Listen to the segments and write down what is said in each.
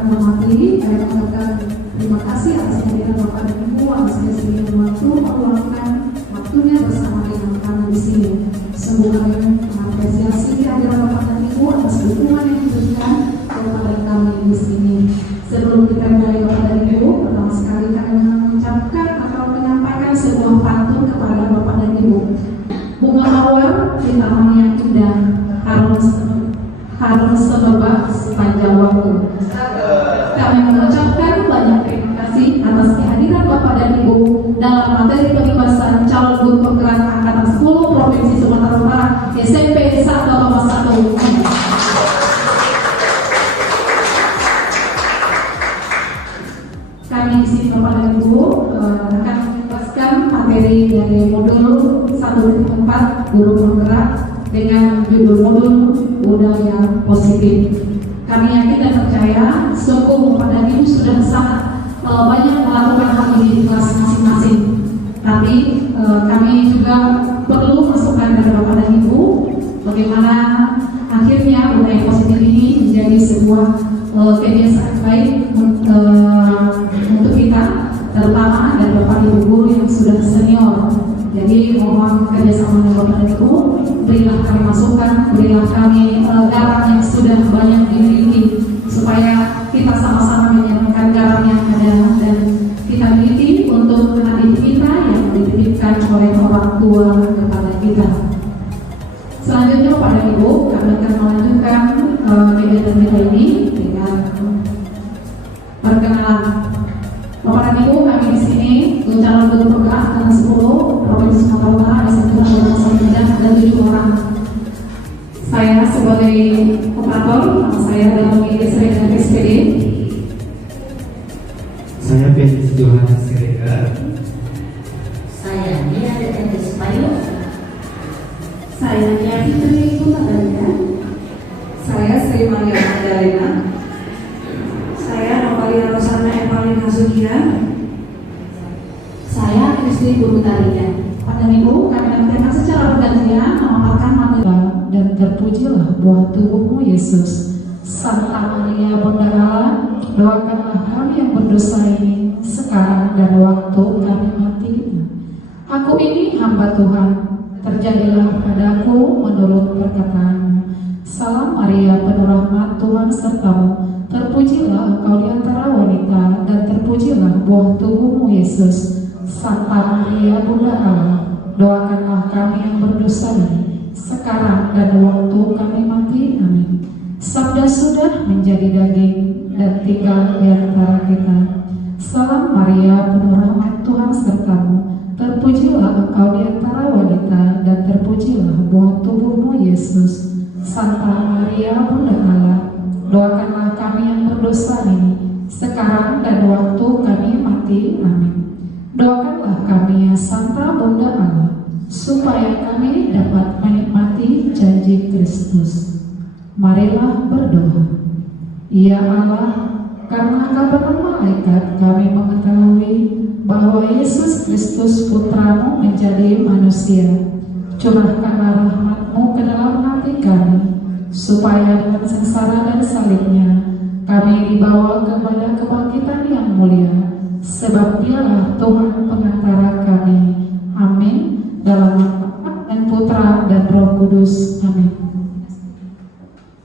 akan menghormati, saya mengucapkan terima kasih atas kehadiran Bapak dan Ibu, atas kesediaan waktu meluangkan waktunya bersama dengan kami di sini. Sungguh kami mengapresiasi kehadiran Bapak dan Ibu atas dukungan yang diberikan kepada kami di sini. Sebelum kita mulai Bapak dan Ibu, pertama sekali kami mengucapkan atau menyampaikan sebuah pantun kepada Bapak dan Ibu. Bunga mawar di taman yang indah, harum semerbak sepanjang waktu. Kami mengucapkan banyak terima kasih atas kehadiran Bapak dan Ibu dalam materi pembebasan calon guru penggerak angkatan 10 Provinsi Sumatera Utara SMP 1 Bapak 1. Kami di sini Bapak dan Ibu akan menjelaskan materi dari modul 1.4 guru penggerak dengan judul modul budaya positif. Kami yakin dan percaya sungguh Bapak dan Ibu sudah sangat banyak melakukan hal ini di kelas masing-masing. Tapi kami juga perlu masukan dari Bapak dan Ibu bagaimana akhirnya budaya positif ini menjadi sebuah kebiasaan baik untuk kita, terutama dari Bapak Ibu guru yang sudah senior. Jadi mohon kerjasama dengan Bapak dan Ibu, berilah kami masukan, berilah kami garam yang sudah banyak dimiliki, supaya kita sama-sama menjalankan garam yang ada dan kita miliki untuk adik kita yang dititipkan oleh orang tua kepada kita. Selanjutnya Bapak dan Ibu, kami akan melanjutkan kegiatan kita ini dengan perkenalan. Bapak dan Ibu, kami di sini calon guru penggerak angkatan 10 Provinsi Sumatera Utara SMP ada 7 orang. Saya sebagai operator, saya dalam Desrek dan SPD. Saya Felix Johannes Siregar. Saya Nia Detentis Payu. Saya Nia Fitri Putadanya. Saya Sri Maria Magdalena. Saya Novalia Rosana Evalina Zuhia. Saya Kristi Purutaria. Bapak dan Ibu, kami nantikan secara bergantian memaparkan materi. Dan terpujilah buah tubuhmu Yesus. Santa Maria Bunda Allah, doakanlah kami yang berdosa ini sekarang dan waktu kami mati. Aku ini hamba Tuhan, terjadilah padaku menurut perkataanmu. Salam Maria, penuh rahmat, Tuhan sertamu. Terpujilah engkau di antara wanita, dan terpujilah buah tubuhmu Yesus. Santa Maria Bunda Allah, doakanlah kami yang berdosa ini sekarang dan waktu kami mati. Amin. Sabda sudah menjadi daging dan tinggal di antara kita. Salam Maria, penuh rahmat, Tuhan sertamu. Terpujilah engkau di antara wanita, dan terpujilah buah tubuhmu Yesus. Santa Maria Bunda Allah, doakanlah kami yang berdosa ini sekarang dan waktu kami mati. Amin. Doakanlah kami ya Santa Bunda Allah, supaya kami dapat menikmati janji Kristus. Marilah berdoa. Ya Allah, karena kabar malaikat kami mengetahui bahwa Yesus Kristus Putramu menjadi manusia. Curahkanlah rahmat-Mu ke dalam hati kami, supaya dengan sengsara dan salibnya kami dibawa kepada kebangkitan yang mulia, sebab Dialah Tuhan pengantara kami. Amin. Dalam nama Bapa dan Putra dan Roh Kudus. Amin.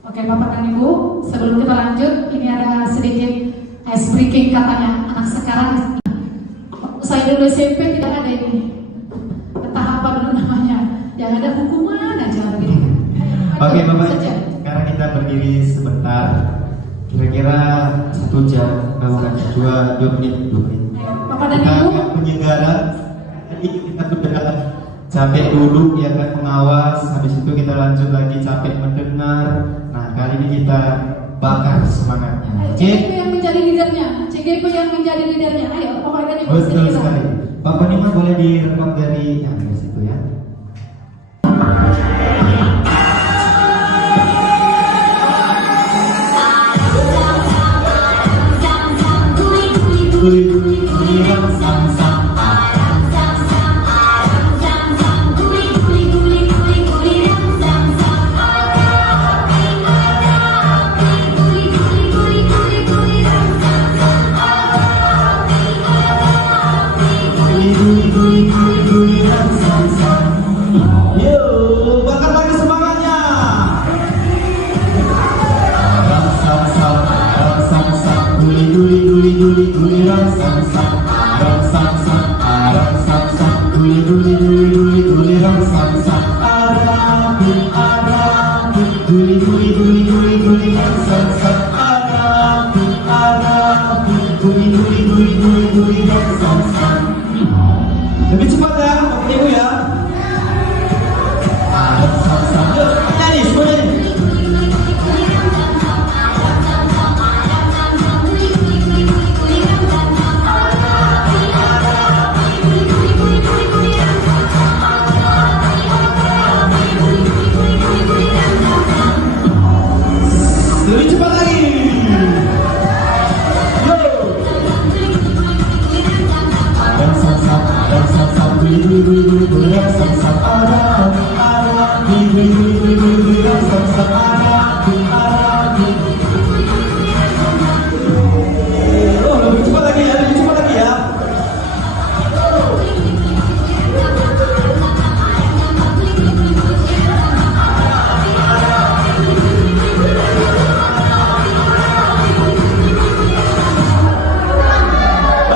Oke Bapak dan Ibu, sebelum kita lanjut, ini ada sedikit ice breaking katanya anak sekarang. Saya dulu SMP tidak ada ini. Entah apa dulu namanya. Yang ada hukuman aja begitu. Oke Bapak, sekarang kita berdiri sebentar. Kira-kira 1 jam, bukan 2 menit. Bapak dan Kita Ibu, akan penyelenggara. Tadi kita sudah capek duduk ya kan, pengawas. Habis itu kita lanjut lagi capek mendengar. Nah kali ini kita bakar semangatnya. CGP yang menjadi leadernya. CGP yang menjadi leadernya. Ayo Bapak dan Ibu. Betul sekali. Pak Penima boleh direkam dari situ ya. Guli Oh, lebih cepat lagi ya, lebih cepat lagi ya.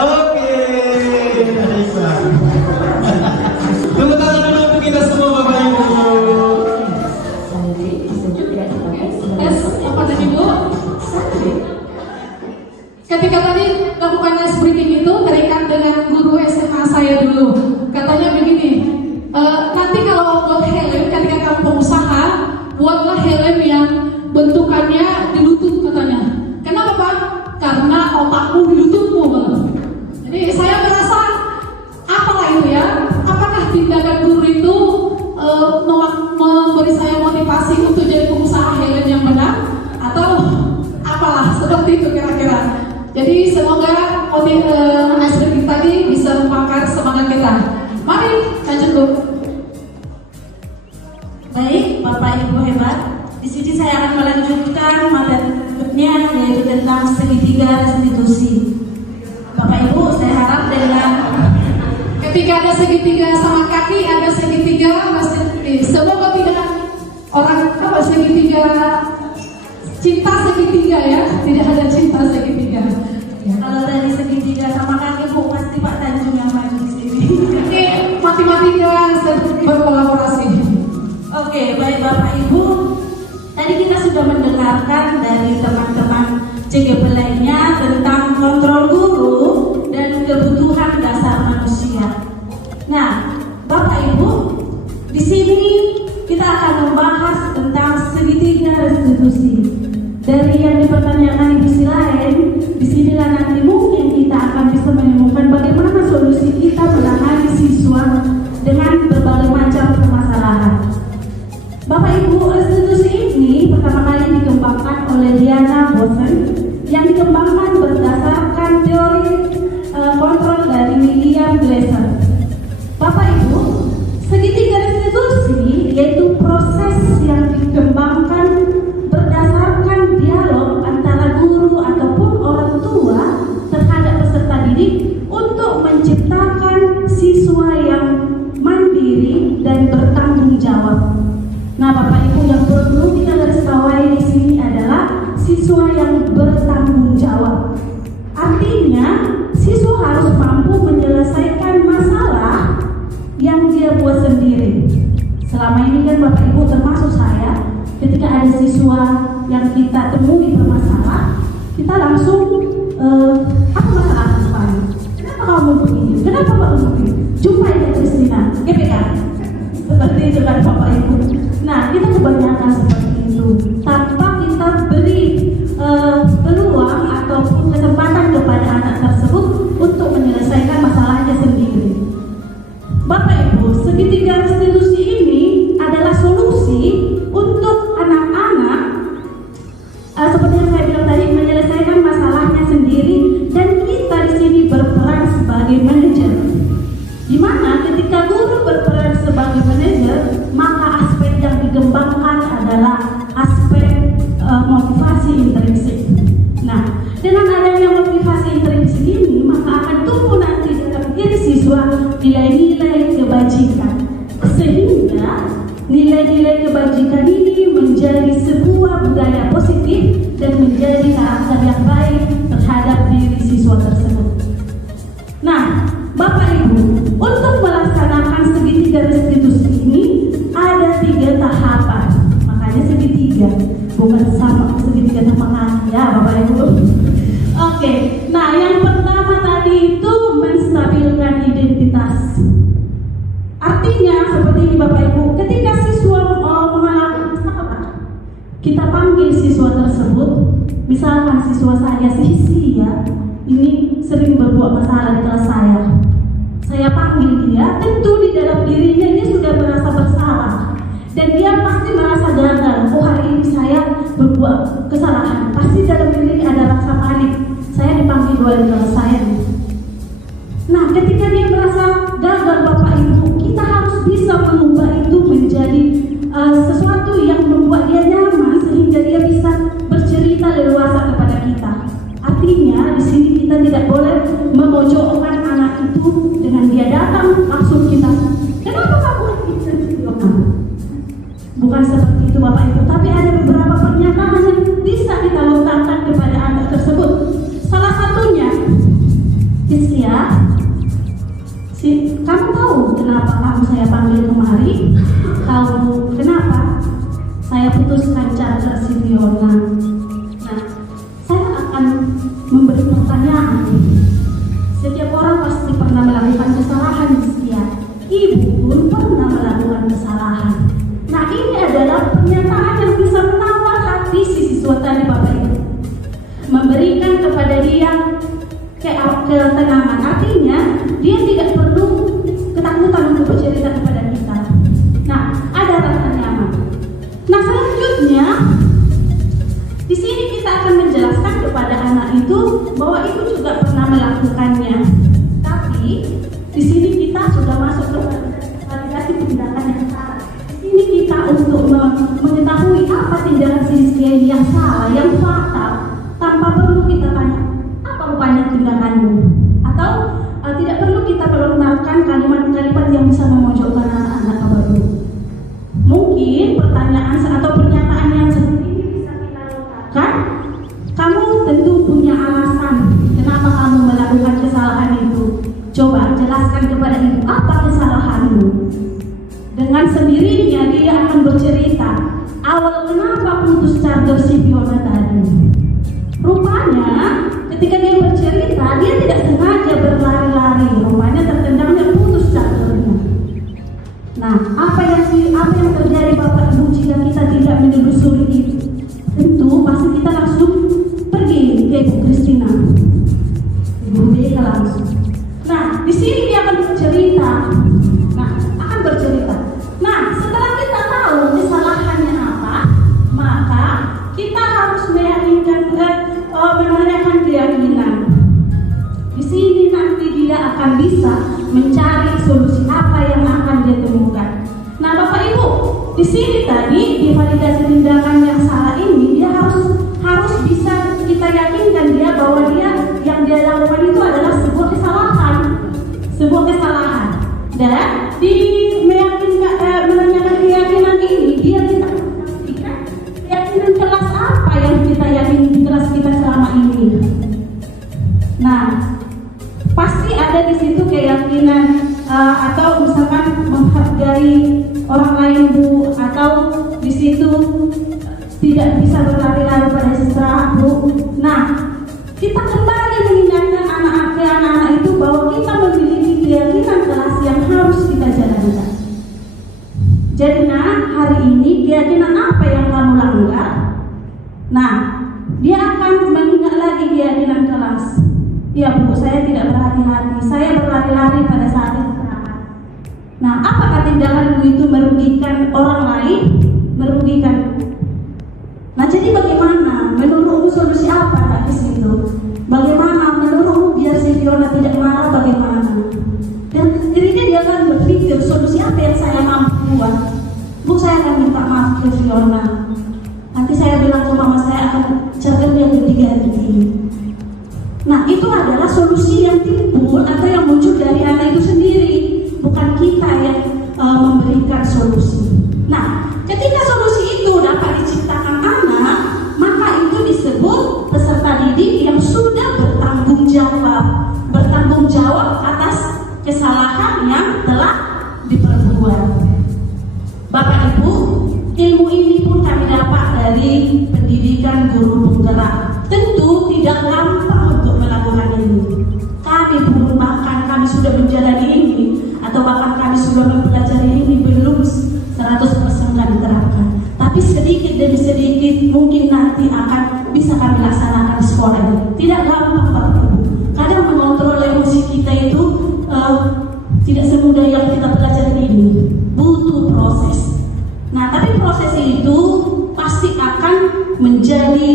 Oke, Anissa. Tepuk tangan dulu untuk kita semua Bapak Ibu. Yes, apa tadi Bu? Ketika tadi lakukan ice breaking itu terikat dengan guru SMA saya dulu. Katanya begini, nanti kalau buat helm, ketika kamu pengusaha, buatlah helm yang bentukannya di lutut katanya. Kenapa Pak? Karena otakmu di lututmu Bang. Jadi saya merasa apalah itu ya? Apakah tindakan guru itu memberi saya motivasi untuk jadi pengusaha helm yang benar? Atau apalah seperti itu kira-kira? Jadi semoga hasil kita tadi bisa membakar semangat kita. Mari lanjut Bu. Baik, Bapak Ibu hebat. Di sini saya akan melanjutkan materi berikutnya, yaitu tentang segitiga restitusi. Bapak Ibu, saya harap dengan Ketika ada segitiga sama kaki, ada segitiga restitusi. Semoga tidak orang apa segitiga cinta segitiga ya, tidak ada cinta segitiga. kalau dari segitiga sama kaki Bu, pasti Pak Tanjung yang maju di sini. Oke, matematika berkolaborasi. Oke, baik Bapak Ibu. Tadi kita sudah mendengarkan dari teman-teman CGP lainnya tentang kontrol guru dan kebutuhan dasar manusia. Nah, Bapak Ibu, di sini kita akan membahas tentang segitiga restitusi. Dari yang dipertanyakan Ibu Silahen, disinilah nanti mungkin kita akan bisa menemukan bagaimana solusi kita menangani siswa dengan berbagai macam permasalahan. Bapak Ibu, restitusi ini pertama kali dikembangkan oleh Diana Bosen yang dikembangkan berdasarkan teori kontrol dari William Glasser. Bapak Ibu, segitiga restitusi yaitu proses yang dikembangkan berdasarkan dialog antara guru ataupun orang tua terhadap peserta didik untuk menciptakan siswa yang mandiri dan bertanggung jawab. Nah, Bapak Ibu, yang perlu kita garis bawahi di sini adalah siswa yang bertanggung jawab. Artinya, siswa harus mampu menyelesaikan masalah yang dia buat sendiri. Selama ini kan Bapak Ibu termasuk saya, ketika ada siswa yang kita temui bermasalah, kita langsung apa masalah Pak? Kenapa kamu begini? Kenapa kamu begini? Jumpai dengan Kristina, GPK. Seperti itu kan Bapak Ibu. Nah, kita kebanyakan seperti itu tanpa kita beri peluang ataupun kesempatan kepada anak tersebut untuk menyelesaikan masalahnya sendiri. Bapak Ibu, segitiga restitusi ini adalah solusi untuk anak-anak seperti yang saya bilang tadi, menyelesaikan masalahnya sendiri, dan kita di sini berperan sebagai manajer. Di mana ketika guru berperan sebagai manajer, maka aspek yang dikembangkan adalah aspek motivasi intrinsik. Nah, dengan adanya motivasi intrinsik ini, maka akan tumbuh nanti dalam diri siswa nilai-nilai kebajikan, sehingga nilai-nilai kebajikan ini menjadi sebuah budaya positif dan menjadi karakter yang baik terhadap diri siswa tersebut. Nah, Bapak Ibu, untuk melaksanakan segitiga restitusi ini ada 3 tahapan. Makanya segitiga, bukan sama segitiga sama kaki ya Bapak Ibu. Oke, nah yang pertama tadi itu menstabilkan identitas. Artinya seperti ini Bapak Ibu, ketika siswa mengalami masalah, kita panggil siswa tersebut. Misalkan siswa saya Sisi ya, ini sering berbuat masalah di kelas saya. Saya panggil dia, tentu di dalam dirinya dia sudah merasa bersalah dan dia pasti merasa gagal. Oh, hari ini saya berbuat kesalahan. Pasti dalam diri ada rasa panik. Saya dipanggil wali kelas saya. Nah, ketika dia merasa gagal Bapak Ibu, kita harus bisa mengubah itu menjadi sesuatu yang membuat dia nyaman sehingga dia bisa bercerita leluasa kepada kita. Artinya di sini kita tidak boleh memojokkan anak itu dengan dia datang langsung kita, kenapa kamu videokan? Bukan seperti itu Bapak Ibu, tapi ada beberapa pernyataan yang bisa kita lontarkan kepada anak tersebut. Salah satunya, Rizkia, kamu tahu kenapa kamu saya panggil kemari? Tahu kenapa? Saya putuskan charger si Fiona. Nah, saya akan memberi pertanyaan. Setiap orang pasti pernah melakukan kesalahan, Rizkia. Ibu pun pernah melakukan kesalahan. Nah, ini adalah pernyataan yang bisa menawar hati si siswa tadi Bapak Ibu, memberikan kepada dia ketenangan. Artinya dia tidak perlu ketakutan untuk bercerita kepada kita. Nah, ada rasa nyaman. Nah, selanjutnya di sini kita akan menjelaskan kepada anak itu bahwa itu juga pernah melakukannya. Tapi di sini kita sudah masuk ke validasi tindakan yang salah. Di sini kita untuk mengetahui apa tindakan Rizkia yang salah, yang fatal, tanpa perlu kita tanya apa rupanya tindakanmu, atau tidak perlu kita melontarkan kalimat-kalimat yang bisa memojokkan anak-anak Bapak Ibu. Mungkin pertanyaan atau pernyataan yang seperti ini bisa kita lontarkan. Kamu tentu punya alasan kenapa kamu melakukan kesalahan itu. Coba jelaskan kepada ibu apa kesalahanmu. Dengan sendirinya dia akan bercerita awal kenapa putus charger si Fiona tadi. Rupanya ketika dia bercerita, dia tidak sengaja berlari-lari. Rupanya tertendangnya putus chargernya. Nah, apa yang terjadi Bapak Ibu jika kita tidak menelusuri itu? Tentu pasti kita langsung pergi ke Ibu Kristina, Ibu Beka langsung. Nah, di sini dia akan bercerita. Nah, setelah kita tahu kesalahannya apa, maka kita harus menanyakan keyakinan. Di sini nanti dia akan bisa mencari solusi apa yang akan dia temukan. Nah, Bapak Ibu, di sini tadi di validasi tindakan yang salah ini dia harus bisa kita yakinkan dia bahwa yang dia lakukan itu adalah sebuah kesalahan. Dan di menanyakan keyakinan ini dia tidak memastikan keyakinan kelas apa yang kita yakini di kelas kita selama ini. Nah, pasti ada di situ keyakinan atau misalkan menghargai orang lain Bu, atau di situ tidak bisa berlari-lari pada sesera Bu. Nah, kita kembali mengingatkan anak-anak itu bahwa kita memiliki keyakinan kelas yang harus kita jalankan. Jadi hari ini keyakinan apa yang kamu langgar? Nah, dia akan mengingat lagi keyakinan kelas. Ya Bu, saya tidak berhati-hati, saya berlari-lari pada saat istirahat. Nah, apakah tindakanmu itu merugikan orang lain? Merugikan. Nah, jadi bagaimana? Menurutmu solusi apa Kak itu? Bagaimana menurutmu biar si Fiona tidak marah? Bagaimana? Dan dirinya dia akan berpikir solusi apa yang saya mampu buat. Bu, saya akan minta maaf ke Fiona. Nanti saya bilang ke mama saya akan charger yang diganti. Nah, itu adalah solusi yang timbul atau yang muncul dari anak itu sendiri, bukan kita yang memberikan solusi. Nah, ketika solusi itu dapat diciptakan anak, maka itu disebut peserta didik yang sudah bertanggung jawab atas kesalahan yang telah diperbuat. Bapak Ibu, ilmu ini pun kami dapat dari pendidikan guru penggerak. Tentu tidak gampang untuk melakukan ini. Kami pun bahkan kami sudah menjalani ini, atau bahkan kami sudah mempelajari ini belum 100% kami terapkan. Tapi sedikit demi sedikit mungkin nanti akan bisa kami laksanakan di sekolah ini. Tidak gampang Bapak Ibu. Kadang mengontrol emosi kita itu tidak semudah yang kita pelajari ini. Butuh proses. Nah, tapi proses itu pasti akan menjadi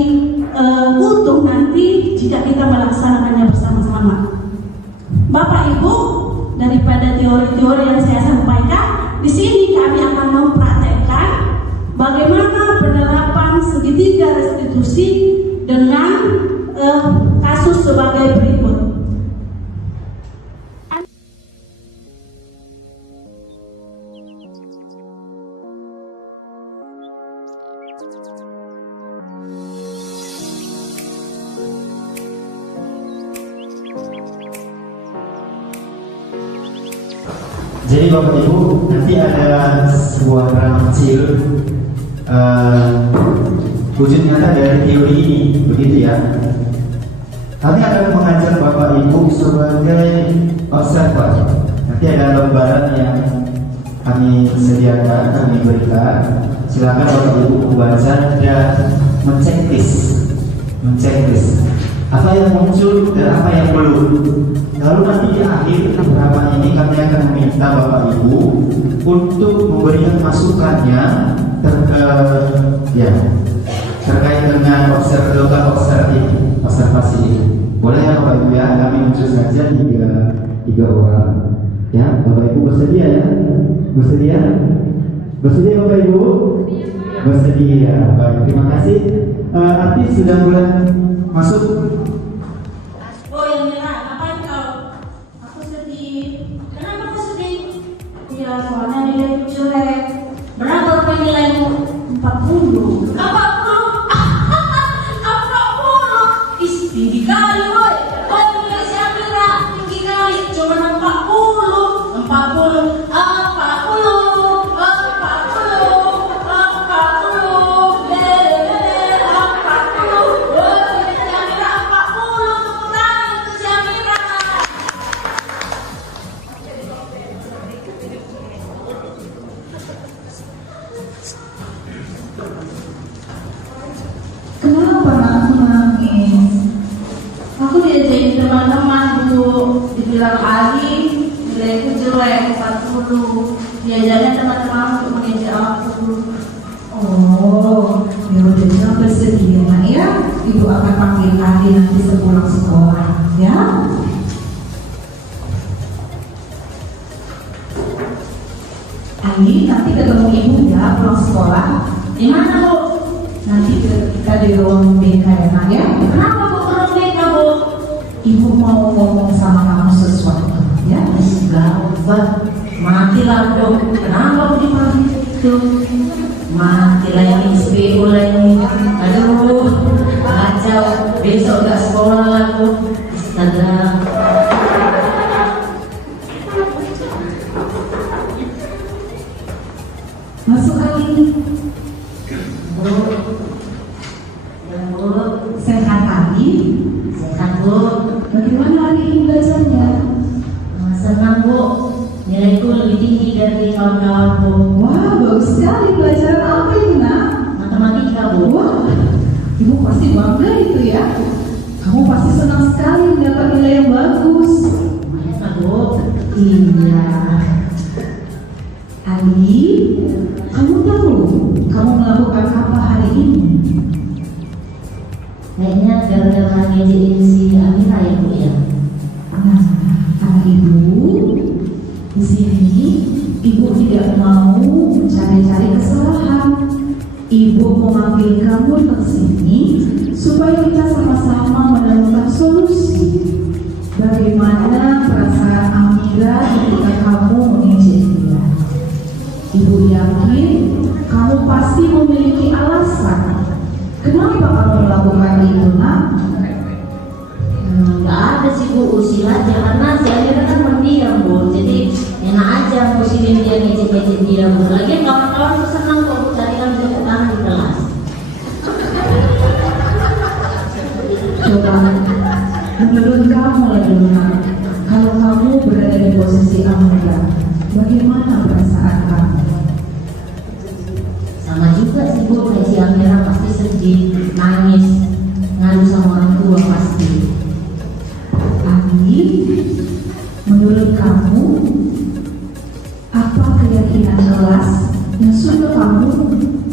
utuh nanti jika kita melaksanakannya bersama-sama. Bapak Ibu, daripada teori-teori yang saya sampaikan, di sini kami akan mempraktekkan bagaimana penerapan segitiga restitusi dengan kasus sebagai berikut. Jadi Bapak Ibu, nanti ada sebuah drama kecil wujud nyata dari teori ini, begitu ya. Kami akan mengajak Bapak Ibu sebagai observer. Nanti ada lembaran yang kami sediakan, kami berikan. Silakan Bapak Ibu membaca dan menceklis apa yang muncul dan apa yang belum. Lalu nanti di akhir drama ini kami akan meminta Bapak Ibu untuk memberikan masukannya terkait dengan observasi ini. Boleh ya Bapak Ibu ya, kami unsur saja tiga orang. Ya, Bapak Ibu bersedia ya? Bersedia Bapak Ibu? Bersedia. Baik, terima kasih. Artis sudah mulai masuk. Oh yang merah, ngapain kau? Aku sedih. Kenapa kau sedih? Ya soalnya nilai jelek. Berapa nilaimu? 40. 40? 40? Ih, tinggi kali woy. Kau nilai si Amira tinggi kali. Cuma 40. 40. 40. Diajarnya teman-teman untuk mengejar aku. Oh, ya udah jangan bersedia nak ya. Ibu akan panggil Adi nanti sepulang sekolah ya. Adi nanti ketemu ibu ya pulang sekolah. Di mana Bu? Nanti kita di ruang BK ya nak ya. Kenapa Bu ruang BK Bu? Ibu mau ngomong sama kamu sesuatu ya. Gawat, matilah dong. Kenapa aku dipanggil itu? Matilah yang SPO lagi. Aduh, kacau. Besok gak sekolah aku. Astaga. Masuk lagi. Bu, ya Bu. Sehat lagi. Sehat Bu. Bagaimana hari ini belajarnya? Senang Bu. Nilaiku lebih tinggi dari kawan-kawanku. Wah, bagus sekali. Pelajaran apa ini nak? Matematika Bu. Wah, ibu pasti bangga itu ya. Kamu pasti senang sekali mendapat nilai yang bagus. Mana Bu? Iya. Ali, kamu tahu kamu melakukan apa hari ini? Kayaknya gara-gara ngejek si Amira ya Bu ya. Nah, karena ibu di sini, ibu tidak mau mencari-cari kesalahan. Ibu memanggil kamu ke sini supaya kita sama-sama menemukan solusi. Bagaimana perasaan Amira ketika kamu mengejek dia? Ibu yakin kamu pasti memiliki alasan. Kenapa kamu melakukan itu, nak? Nggak ada sih Bu, usil aja karena si Amira kan pendiam Bu, jadi enak aja usilin dia, ngecek-ngecek dia Bu. Lagi kawan-kawan tuh senang kok Bu, cari kan tepuk tangan di kelas. Coba menurut kamu lagi, nak, kalau kamu berada di posisi Amira, bagaimana perasaan kamu? Sama juga sih Bu, kayak si Amira pasti sedih, nangis, ngadu sama orang tua pasti. Adi, menurut kamu apa keyakinan kelas yang sudah kamu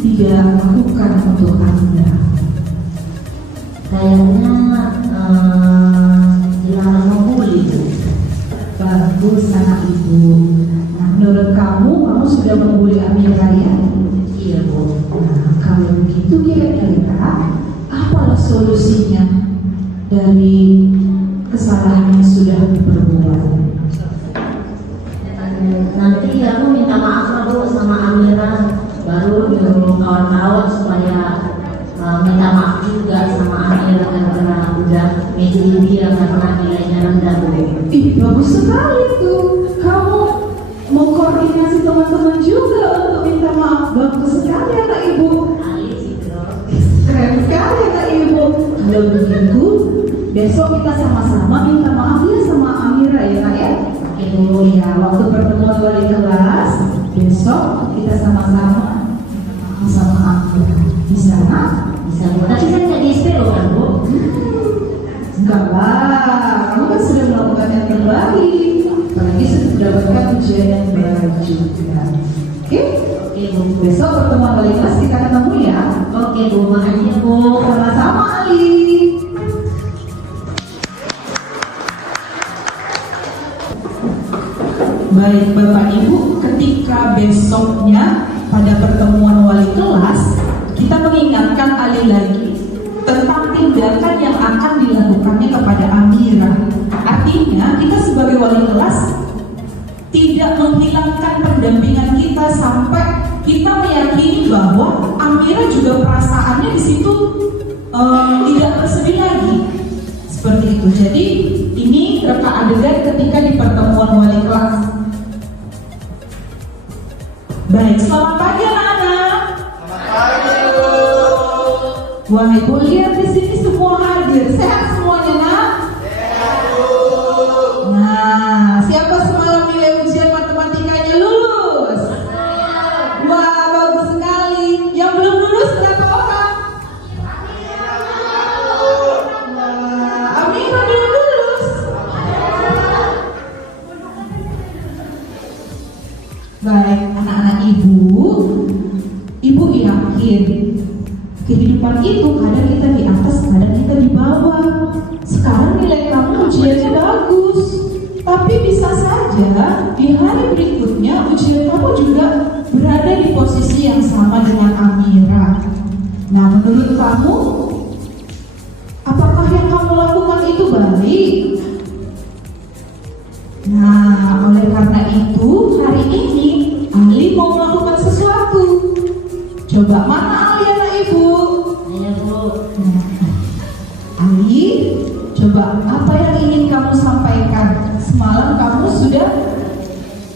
tidak lakukan untuk Anda? Kayaknya dilarang membuli Bu. Bagus anak ibu. Nah, menurut kamu sudah solusinya dari kesalahan yang sudah diperbuat? Nanti aku minta maaf lah Bu sama Amira, baru nyuruh kawan-kawan supaya minta maaf juga sama Amira karena udah ngejeli dia karena nilainya rendah Bu. Ih, bagus sekali tuh. Kamu mau koordinasi teman-teman juga untuk minta maaf. Bagus sekali anak ibu. Keren sekali anak ibu. Kalau begitu, besok kita sama-sama minta maaf ya sama Amira ya Kak ya. Oh ya, waktu pertemuan wali kelas besok kita sama-sama sama Amira. Bisa nak? Bisa Bu. Tapi saya nggak di SPO kan Bu? Enggak lah, kamu kan sudah melakukan yang terbaik. Apalagi sudah mendapatkan ujian yang baik juga. Oke? Oke Bu. Besok pertemuan wali kelas kita ketemu ya. Oke Bu, makasih Bu. Sama-sama Ali. Baik Bapak Ibu, ketika besoknya pada pertemuan wali kelas kita mengingatkan Ali lagi tentang tindakan yang akan dilakukannya kepada Amira. Artinya kita sebagai wali kelas tidak menghilangkan pendampingan kita sampai kita meyakini bahwa Amira juga perasaannya di situ tidak bersedih lagi. Seperti itu. Jadi ini reka adegan ketika di pertemuan wali kelas. Baik, selamat pagi anak-anak. Selamat pagi Bu. Wah, Ibu lihat di sini semua hadir. Sehat semuanya nak? Sehat Bu. Nah, siapa semalam nilai ujian matematikanya lulus? Wah, bagus sekali. Yang belum lulus berapa orang? Wah, Amira belum lulus. Baik, anak-anak ibu yakin kehidupan itu kadang kita di atas, kadang kita di bawah. Sekarang nilai kamu ujiannya bagus, tapi bisa saja di hari berikutnya ujian kamu juga berada di posisi yang sama dengan Amira. Nah, menurut kamu, apakah yang kamu lakukan itu baik? Nah, oleh karena itu hari ini Ali mau melakukan sesuatu. Coba mana Ali anak ibu? Iya Bu. Ali, coba apa yang ingin kamu sampaikan? Semalam kamu sudah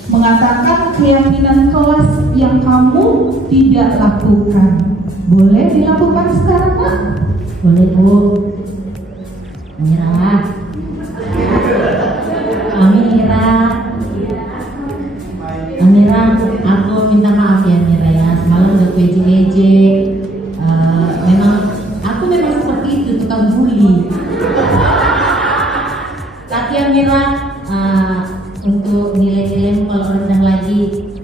mengatakan keyakinan kelas yang kamu tidak lakukan. Boleh dilakukan sekarang nak? Boleh Bu. Amira. Amira, aku minta maaf ya Amira ya. Semalam udah keje-keje. Memang seperti itu, tukang bully. Tapi Amira, untuk nilai-nilaimu kalau rendah lagi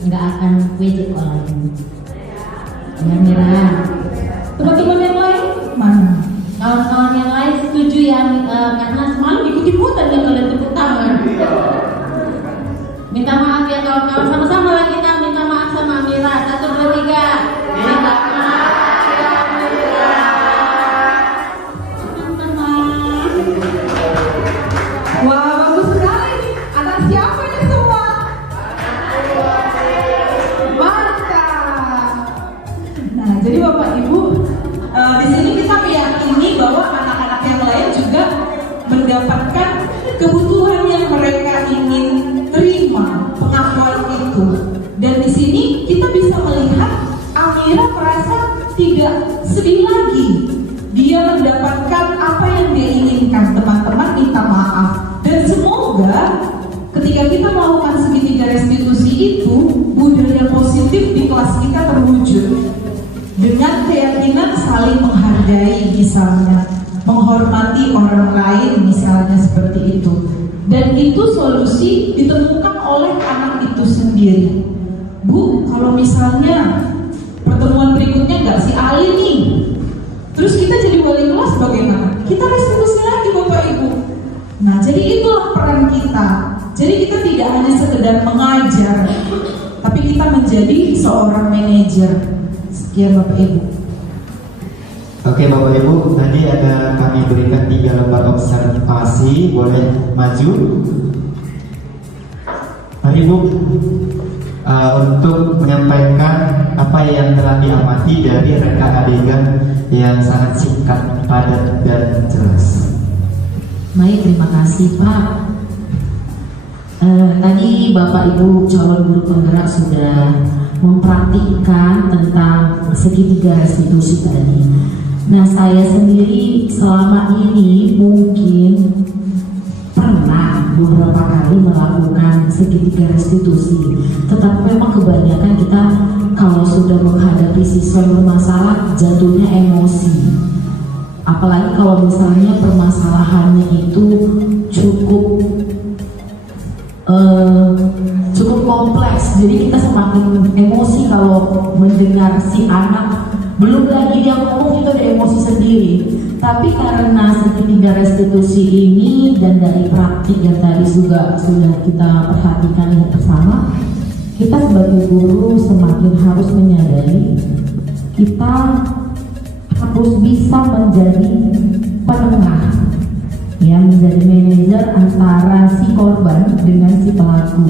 nggak akan keje lagi. Ya Amira. Teman-teman yang lain mana? Kawan-kawan yang lain setuju ya, karena semalam ikut-ikutan ya kalian tepuk tangan. Minta maaf ya kawan-kawan, sama-sama lah kita minta maaf sama Amira. 1, 2, 3. Minta maaf ya Amira. Teman-teman. Wah, bagus sekali. Anak siapa ini semua? Mantap. Nah, jadi Bapak Ibu, di sini kita meyakini bahwa anak-anak yang lain juga mendapatkan kebutuhan yang mereka ingin terima, pengakuan itu. Dan di sini kita bisa melihat Amira merasa tidak sedih lagi. Dia mendapatkan apa yang dia inginkan. Teman-teman minta maaf. Dan semoga ketika kita melakukan segitiga restitusi itu, budaya positif di kelas kita terwujud. Dengan keyakinan saling menghargai misalnya, menghormati orang lain misalnya seperti itu. Dan itu solusi ditemukan oleh anak itu sendiri. Bu, kalau misalnya pertemuan berikutnya nggak si Ali nih, terus kita jadi wali kelas bagaimana? Kita restitusi lagi Bapak Ibu. Nah, jadi itulah peran kita. Jadi kita tidak hanya sekedar mengajar, tapi kita menjadi seorang manajer. Sekian Bapak Ibu. Oke Bapak Ibu, tadi ada boleh maju. Mari Bu, untuk menyampaikan apa yang telah diamati dari reka adegan yang sangat singkat, padat, dan jelas. Baik, terima kasih Pak. Tadi Bapak Ibu calon guru penggerak sudah mempraktikkan tentang segitiga restitusi tadi. Nah, saya sendiri selama ini mungkin pernah beberapa kali melakukan segitiga restitusi, tetapi memang kebanyakan kita kalau sudah menghadapi siswa yang bermasalah jatuhnya emosi. Apalagi kalau misalnya permasalahannya itu cukup kompleks, jadi kita semakin emosi kalau mendengar si anak, belum lagi dia ngomong itu ada emosi sendiri. Tapi karena segitiga restitusi ini dan dari praktik yang tadi juga sudah kita perhatikan bersama, kita sebagai guru semakin harus menyadari kita harus bisa menjadi penengah, ya, menjadi manajer antara si korban dengan si pelaku.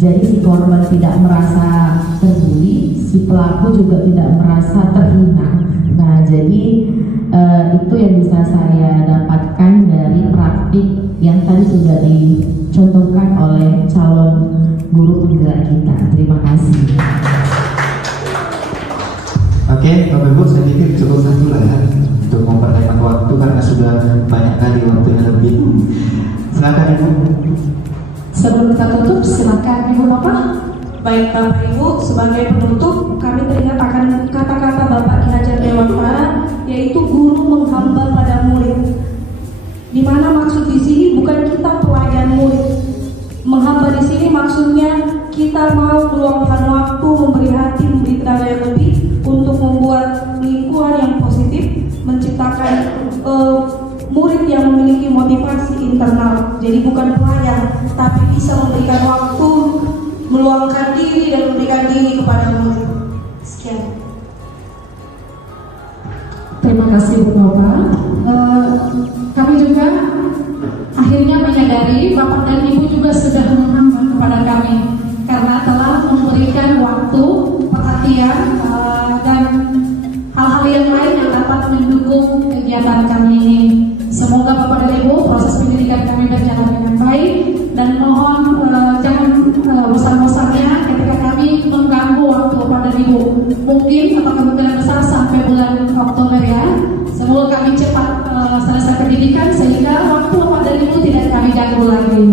Jadi si korban tidak merasa terbuli, si pelaku juga tidak merasa terhina. Nah, jadi itu yang bisa saya dapatkan dari praktik yang tadi sudah dicontohkan oleh calon guru penggerak kita. Terima kasih. Oke, Bapak Ibu, saya pikir cukup satu lah ya untuk memperhemat waktu karena sudah banyak kali waktunya lebih. Silakan Ibu. Sebelum kita tutup, silakan Ibu Bapak. Baik Bapak Ibu, sebagai penutup kami teringat akan kata-kata Bapak Ki Hajar Dewantara, yaitu guru menghamba pada murid. Di mana maksud di sini bukan kita pelayan murid. Menghamba di sini maksudnya kita mau meluangkan waktu, memberi hati, memberi tenaga yang lebih untuk membuat lingkungan yang positif, menciptakan murid yang memiliki motivasi internal. Jadi bukan pelayan, tapi bisa memberikan waktu, meluangkan diri dan memberikan diri kepada murid. Sekian. Terima kasih Bu Bapak. Kami juga akhirnya menyadari Bapak dan Ibu juga sudah menghamba kepada kami karena telah memberikan waktu, perhatian, dan hal-hal yang lain yang dapat mendukung kegiatan kami ini. Semoga Bapak dan Ibu proses pendidikan kami berjalan dengan baik, dan mohon jangan bosan-bosannya ketika kami mengganggu waktu Bapak dan Ibu. Mungkin atau kemungkinan besar sampai bulan Oktober ya. Semoga kami cepat selesai pendidikan sehingga waktu Bapak dan Ibu tidak kami ganggu lagi.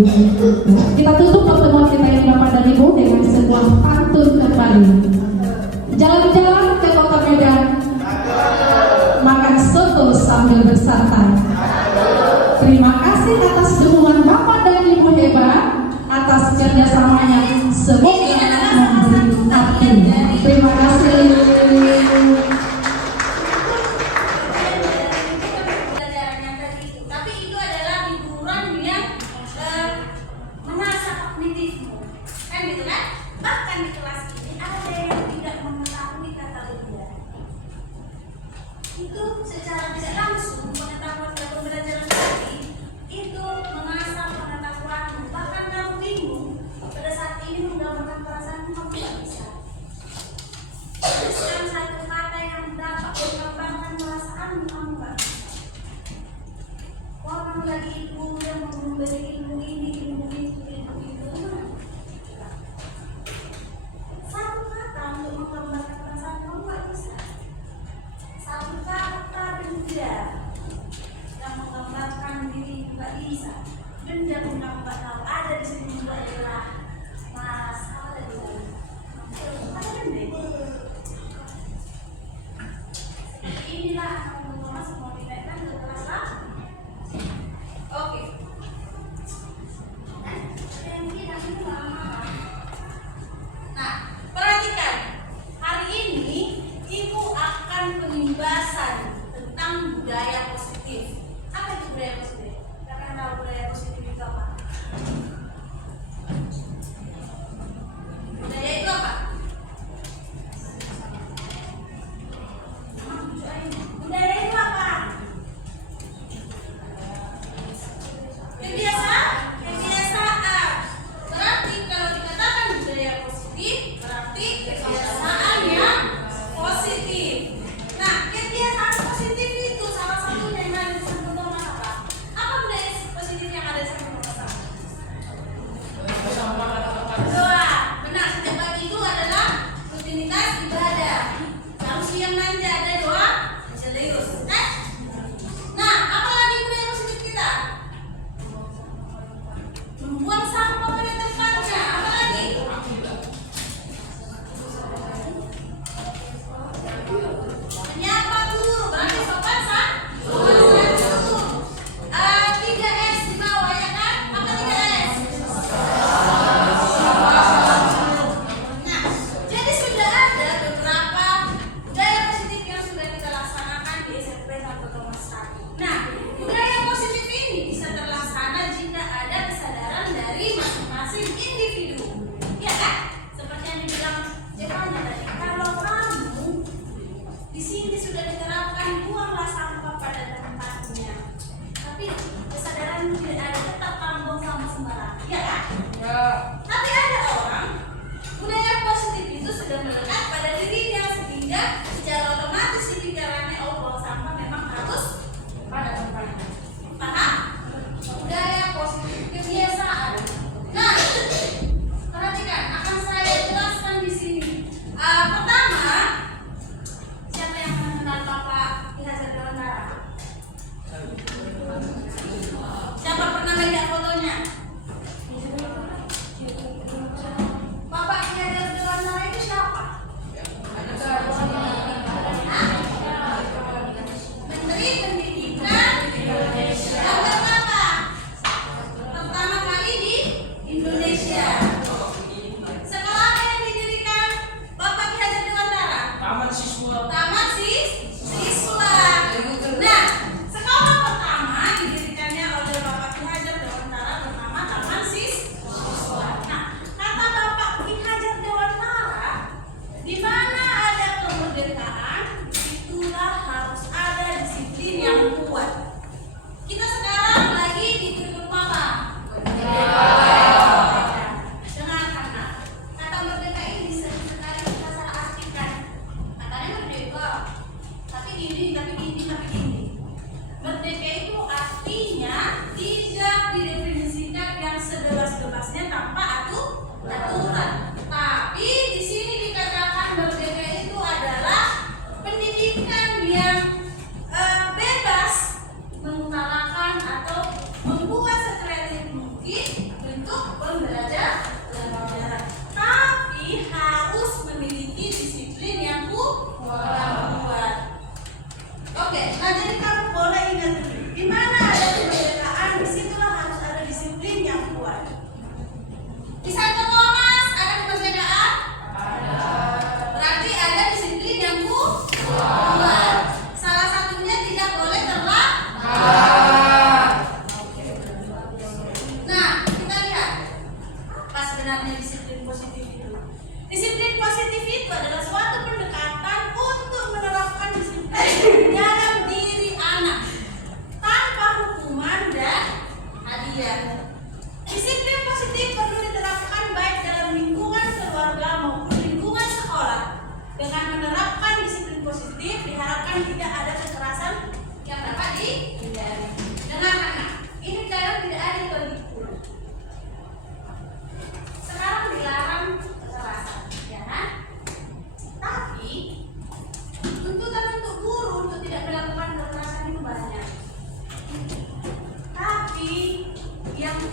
Kita tutup pertemuan kita ini Bapak dan Ibu dengan sebuah pantun kembali. Jalan-jalan ke kota Medan, makan soto sambil bersantai. Terima kasih atas dukungan Bapak dan Ibu hebat, atas kerjasamanya. Semoga memberi arti. Terima kasih. Tapi itu adalah hiburan yang mengasah kognitifmu, kan gitu kan? Bahkan di kelas ini ada yang tidak mengetahui kata lidah. Itu secara tidak langsung pengetahuan dan pembelajaran tadi itu mengasah pengetahuanmu. Bahkan kamu bingung pada saat ini menggambarkan perasaanmu, kamu tidak bisa. Tuliskan satu kata yang dapat menggambarkan perasaanmu, kamu tidak bisa. Orang lagi ilmu yang memberi ilmu ini, ilmu itu, ilmu itu. Satu kata untuk menggambarkan perasaan kamu tidak bisa. Satu kata benda yang menggambarkan diri tidak bisa. Benda pun kamu tidak tahu. Ada di sini juga adalah masalah di dalam. Ada benda. Inilah teman-teman masih mau dinaikkan ke kelas A. Oke. Yang kita ini lama. Nah, perhatikan. Hari ini Ibu akan penimbasan tentang budaya positif. Apa itu budaya positif? Kalian tahu budaya positif itu apa? Budaya itu apa? Budaya itu apa? Kebiasaan.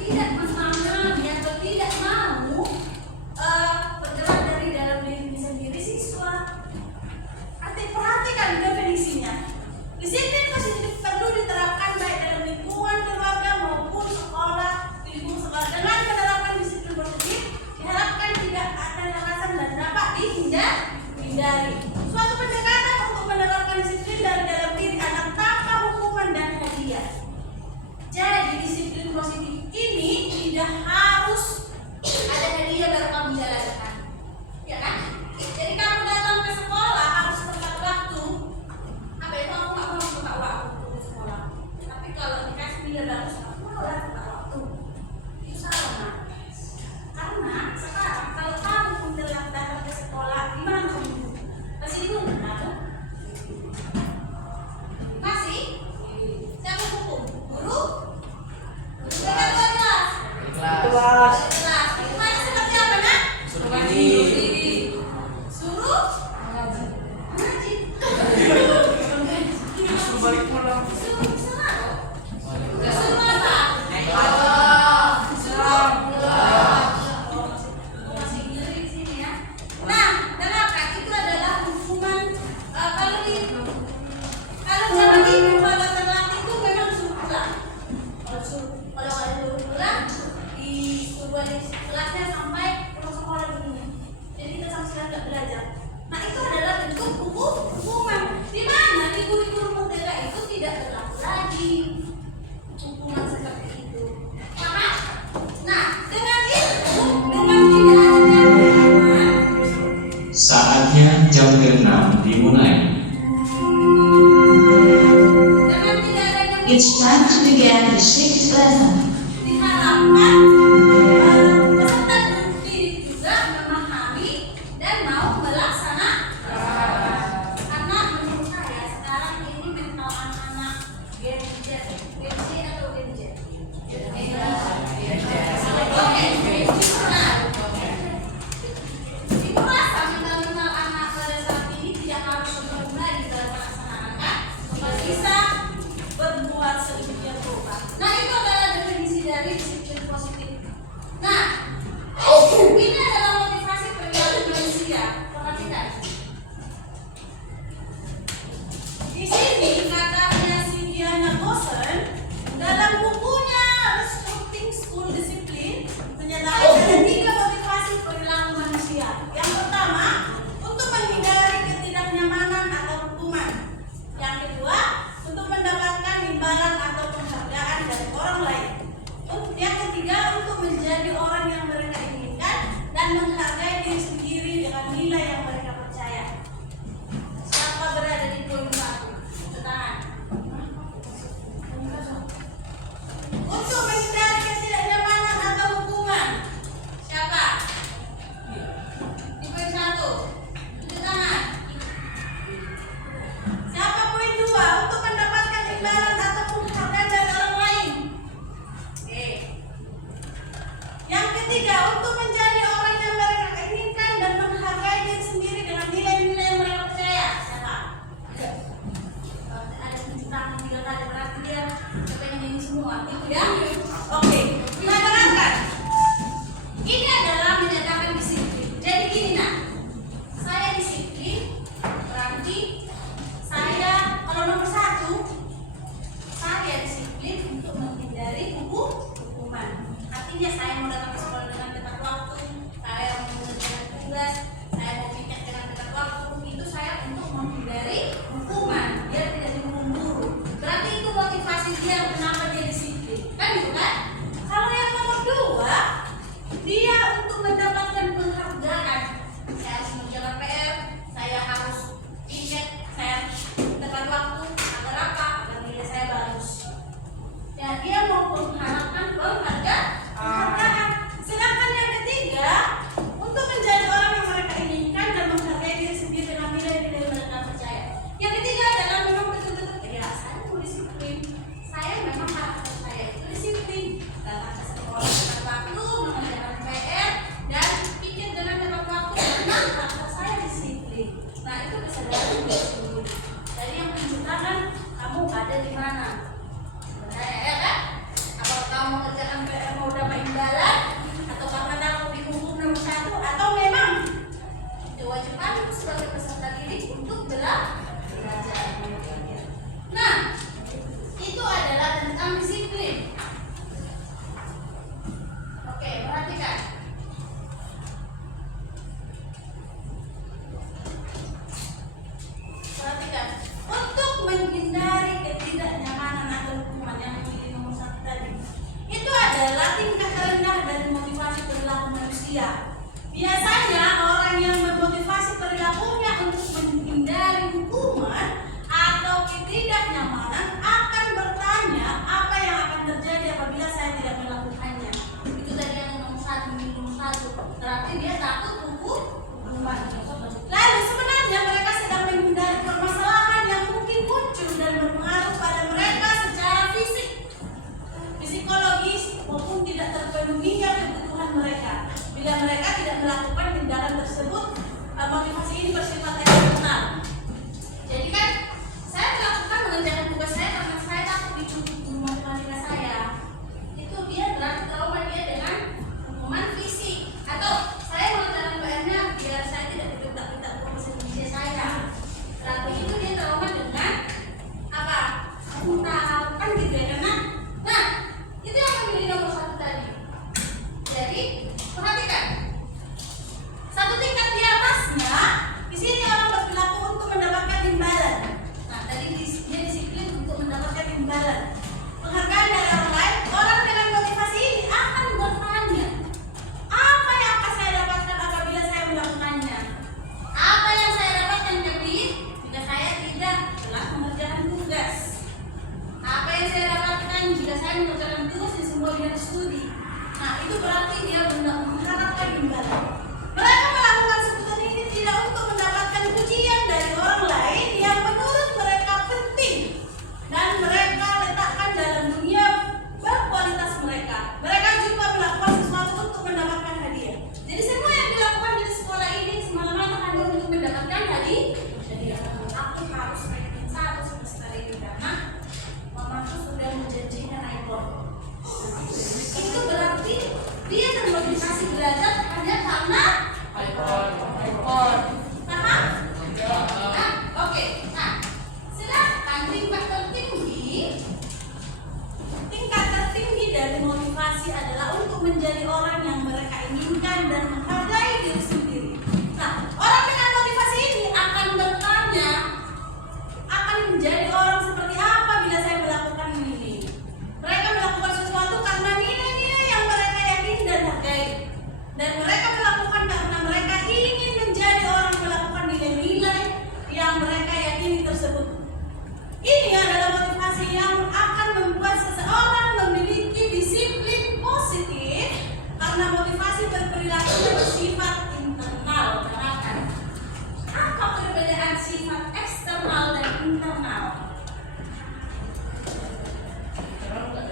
tidak memahami atau tidak mau bergerak dari dalam diri sendiri siswa. Perhatikan definisinya. Disiplin positif perlu diterapkan baik dalam lingkungan keluarga maupun sekolah. Lingkungan sekolah dengan menerapkan disiplin positif diharapkan tidak ada kekerasan dan dapat dihindari. Suatu pendekatan untuk menerapkan disiplin dari dalam diri anak tanpa hukuman dan hadiah. Jadi disiplin positif ini tidak harus ada hadiah baru kamu jalankan, ya kan? Jadi kamu datang ke sekolah harus tepat waktu. Apa itu aku nggak mau tepat waktu ke sekolah. Tapi kalau dikasih hadiah bagus, aku mau tepat waktu. Itu salah, Nak. Karena sekarang kalau kamu mendalam datang ke sekolah, gimana kamu? Masih belum, kamu? Masih? Siapa hukum? Guru? Dekat kelas. Kelas. Gimana seperti apa, Nak? Suruh ngaji. Suruh? Ngaji. Suruh balik pulang. Suruh apa? Suruh apa? Suruh. Masih ngeri di sini ya. Nah, dengarkan, itu adalah hukuman kalau zaman ibu kalau telat itu memang disuruh pulang. Kalau kalian dulu pulang disuruh balik kelasnya sampai pulang sekolah dulu. Jadi kita sama sekali nggak belajar. Nah itu adalah bentuk hukuman. Di mana di kurikulum merdeka itu tidak berlaku lagi hukuman seperti itu. Maka, nah dengan itu dengan tidak adanya hukuman. Saatnya jam ke-6 dimulai. Dengan tidak adanya It's time to begin the 6th lesson. diharapkan peserta didik juga memahami dan mau melaksanakan. Karena menurut saya sekarang ini mental anak-anak Gen Z atau Gen Z? Oke, nah, ibu rasa mental anak pada saat ini tidak harus sempurna di dalam melaksanakan, supaya bisa berbuat sedemikian rupa. Nah itu adalah definisi dari disiplin positif. Nah, ini adalah motivasi perilaku manusia. Perhatikan. Di sini katanya si Diana Gosen dalam bukunya Restructuring School Discipline menyatakan ada 3 motivasi perilaku manusia. Yang pertama, untuk menghindari ketidaknyamanan atau hukuman. Yang kedua, untuk mendapatkan imbalan atau penghargaan dari orang lain. Yang ketiga, untuk menjadi orang yang mereka inginkan dan menghargai diri sendiri dengan nilai yang mereka percaya. Siapa berada di poin 1? Tangan. Untuk menghindari ketidaknyamanan atau hukuman. Siapa? Di poin 1. Tangan. Siapa poin 2? Untuk mendapatkan imbalan atau penghargaan dari orang lain. Oke. Yang ketiga, untuk menjadi orang yang mereka inginkan dan menghargai diri sendiri dengan nilai-nilai yang mereka percaya. Siapa? Ada 7 tangan 3 kali berarti dia kepengen ini semua. Itu ya. Oke. Nah, dengarkan. Ini adalah menyatakan disiplin. Jadi gini, Nak. Saya disiplin berarti saya kalau nomor 1 saya disiplin untuk menghindari hukuman. Artinya saya mau datang ke sekolah dengan tepat waktu, saya mau mengerjakan tugas, saya mau piket dengan tepat waktu. Itu saya untuk menghindari hukuman, biar tidak dihukum guru. Berarti itu motivasi dia kenapa dia disiplin, kan gitu kan? Kalau yang nomor 2, dia untuk mendapatkan penghargaan. Saya harus mengerjakan PR, saya harus piket, saya tepat waktu, agar apa? Agar nilai saya bagus. Dan dia mau mengharapkan penghargaan. Sedangkan yang ketiga, untuk menjadi orang yang mereka inginkan dan menghargai diri sendiri dengan nilai-nilai mereka percaya. Yang ketiga adalah memang betul-betul ya saya mau disiplin. Saya memang karakter saya itu disiplin. Datang ke sekolah tepat waktu, mengerjakan PR dan pikir dengan tepat waktu. Karena karakter saya disiplin. Nah itu kesadaran diri sendiri. Jadi yang menunjukkan kamu ada di mana. Ya kan? Apakah kamu mengerjakan PR mau Biasanya orang yang memotivasi perilakunya untuk menghindari hukuman atau ketidaknyamanan akan bertanya apa yang akan terjadi apabila saya tidak melakukannya. Itu tadi yang nomor satu. Berarti dia takut hukuman. Lalu sebenarnya mereka sedang menghindari permasalahan yang mungkin muncul dan berpengaruh pada mereka secara fisik, psikologis maupun tidak terpenuhinya kebutuhan mereka. Bila mereka tidak melakukan tindakan tersebut, motivasi ini bersifat eksternal. Jadi kan saya melakukan mengerjakan tugas saya karena saya takut dihukum matematika saya. Itu dia berarti trauma dia dengan hukuman fisik. Atau saya mengerjakan PR-nya biar saya tidak dipetak-petak profesi Indonesia saya. Berarti itu dia trauma dengan apa? Mental kan gitu ya, karena nah itu yang memilih nomor satu tadi. Jadi perhatikan, satu tingkat di atasnya, di sini orang berperilaku untuk mendapatkan imbalan. Nah, tadi dia disiplin untuk mendapatkan imbalan. Penghargaan dari orang lain, orang dengan motivasi ini akan bertanya, apa yang akan saya dapatkan apabila saya melakukannya? Apa yang saya dapatkan jika saya tidak telah mengerjakan tugas? Apa yang saya dapatkan jika saya mengerjakan tugas di semua bidang studi? Nah, itu berarti dia mengharapkan imbalan. Mereka melakukan sebutan ini tidak untuk mendapatkan pujian dari orang lain yang menurut mereka penting dan mereka letakkan dalam dunia berkualitas mereka. Mereka juga melakukan sesuatu untuk mendapatkan hadiah. Jadi semua yang dilakukan di sekolah ini semata-mata hanya untuk mendapatkan hadiah. Aku harus ranking 1 semester ini karena mamaku sudah menjanjikan iPhone. Itu berarti dia termotivasi belajar hanya karena iPhone. Paham? Nah, oke. Nah, sedangkan tingkat tertinggi dari motivasi adalah untuk menjadi orang yang mereka inginkan dan menghargai diri sendiri. Nah, orang dengan motivasi ini akan bertanya, akan menjadi orang seperti apa bila saya melakukan ini? Mereka melakukan sesuatu karena nilai-nilai yang mereka yakini dan hargai. Dan mereka melakukan karena mereka ingin menjadi orang melakukan nilai-nilai yang mereka yakini tersebut. Ini adalah motivasi yang akan membuat seseorang memiliki disiplin positif karena motivasi berperilaku bersifat internal. Kenapa? Apa perbedaan sifat eksternal dan internal?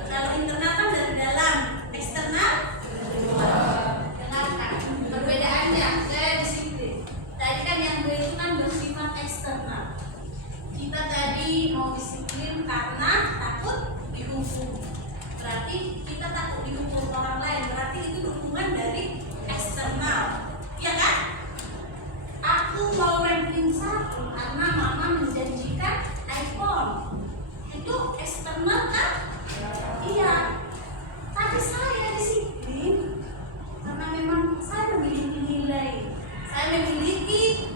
Kalau internal kan dari dalam, eksternal dengarkan perbedaannya. Saya disiplin. Tadi kan yang gue itu kan bersifat eksternal. Kita tadi mau disiplin karena takut dihukum. Berarti kita takut dihukum orang lain. Berarti itu dukungan dari eksternal. Ya kan? Aku mau ranking 1 karena mama menjanjikan iPhone. Itu eksternal kan? Iya. Tapi saya disiplin karena memang saya memiliki nilai. Saya memiliki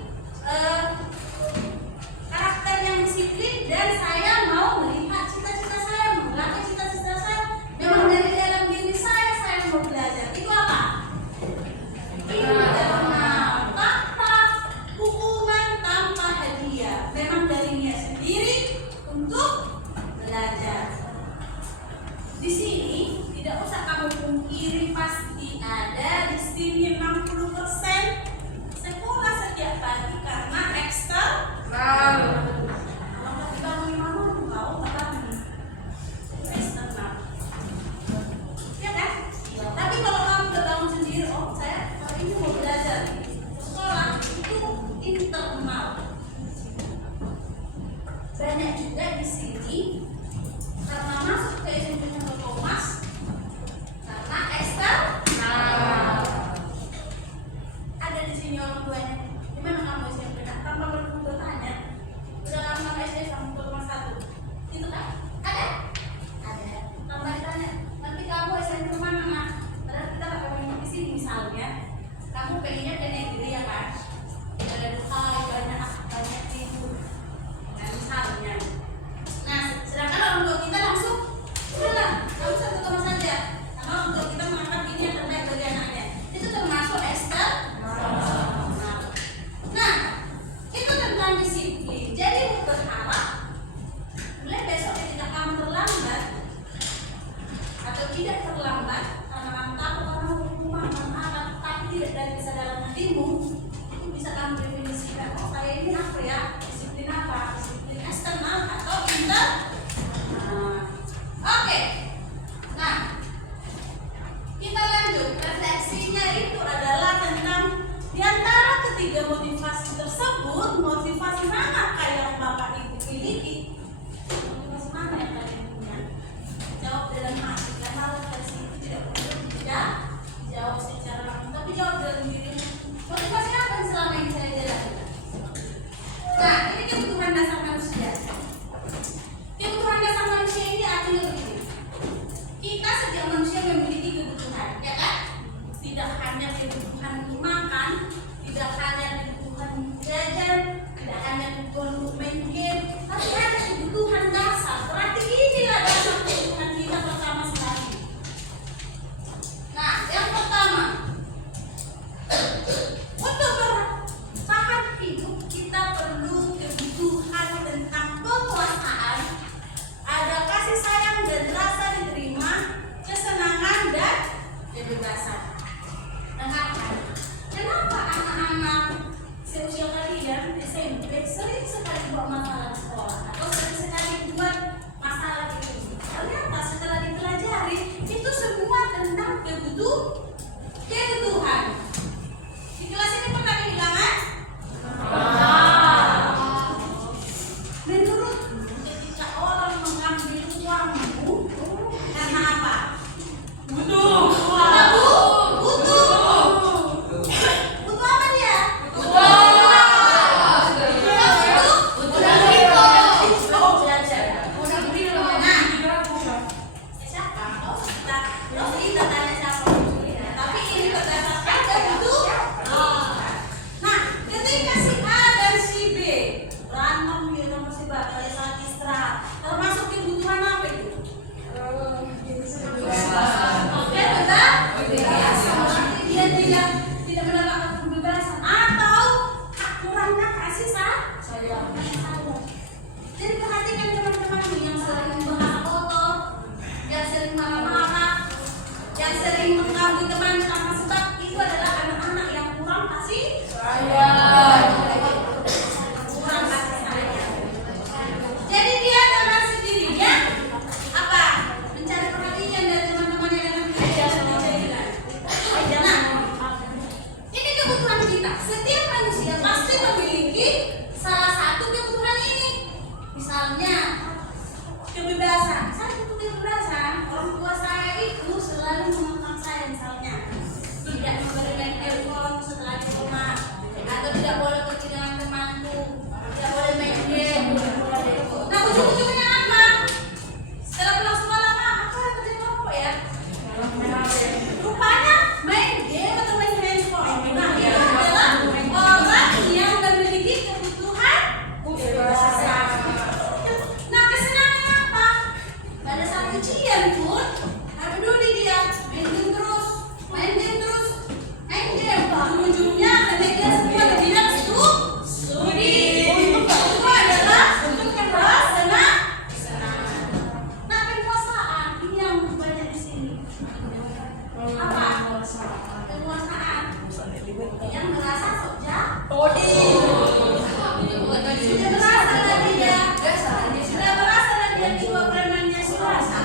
karakter yang disiplin dan saya mau melihat cita-cita saya, menggapai cita-cita saya. Memang dari dalam diri saya mau belajar. Itu apa? Internal, tanpa hukuman, tanpa hadiah. Memang dari niat sendiri untuk belajar. Di sini tidak usah kamu pungkiri, pasti ada di sini 60% sekolah setiap pagi karena eksternal. Kalau dibangun mama tahu apa eksternal, ya kan? Tapi kalau kamu udah bangun sendiri, oh saya hari ini mau belajar sekolah, itu internal. Banyak juga di sini karena masuk ke SMP Santo Thomas karena eksternal. ujian pun nggak peduli dia main game terus, ujung-ujungnya karena dia semua dibilang studi. Itu adalah senang. Nah, penguasaan ini yang banyak di sini. Apa? Penguasaan yang merasa sojak. Sudah berasa lagi dia jiwa premannya Surasa.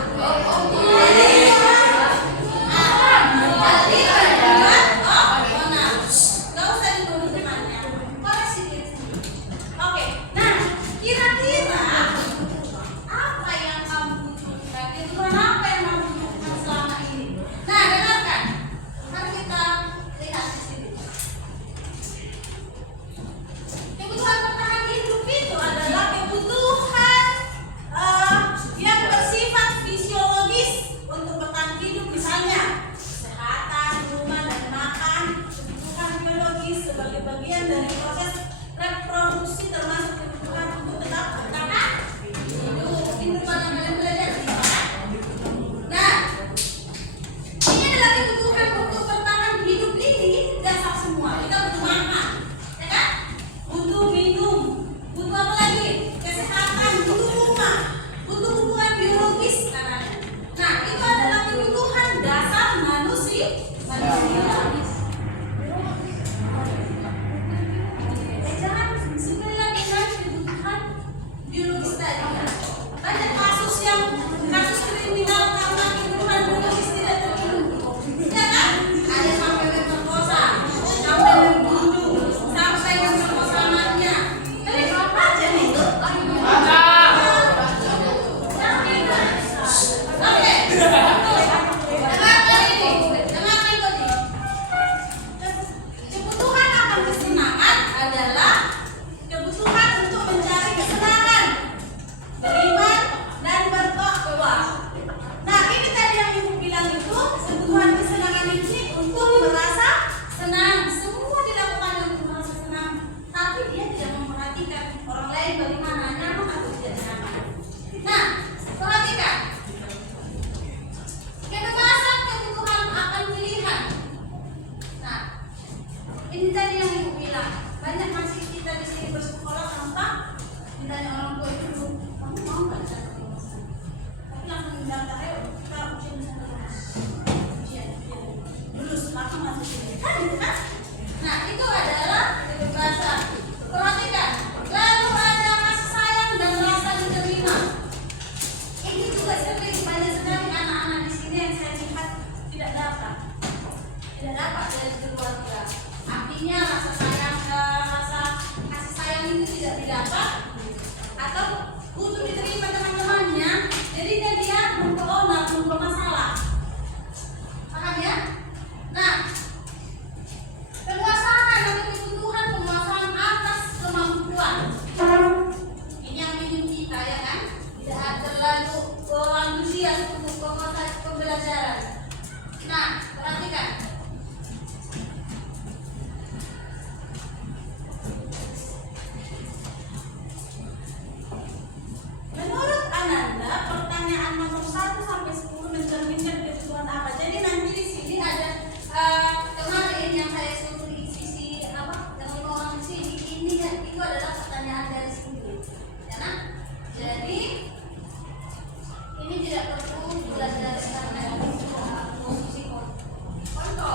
Contoh,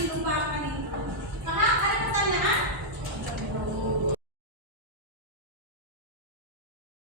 dilupakan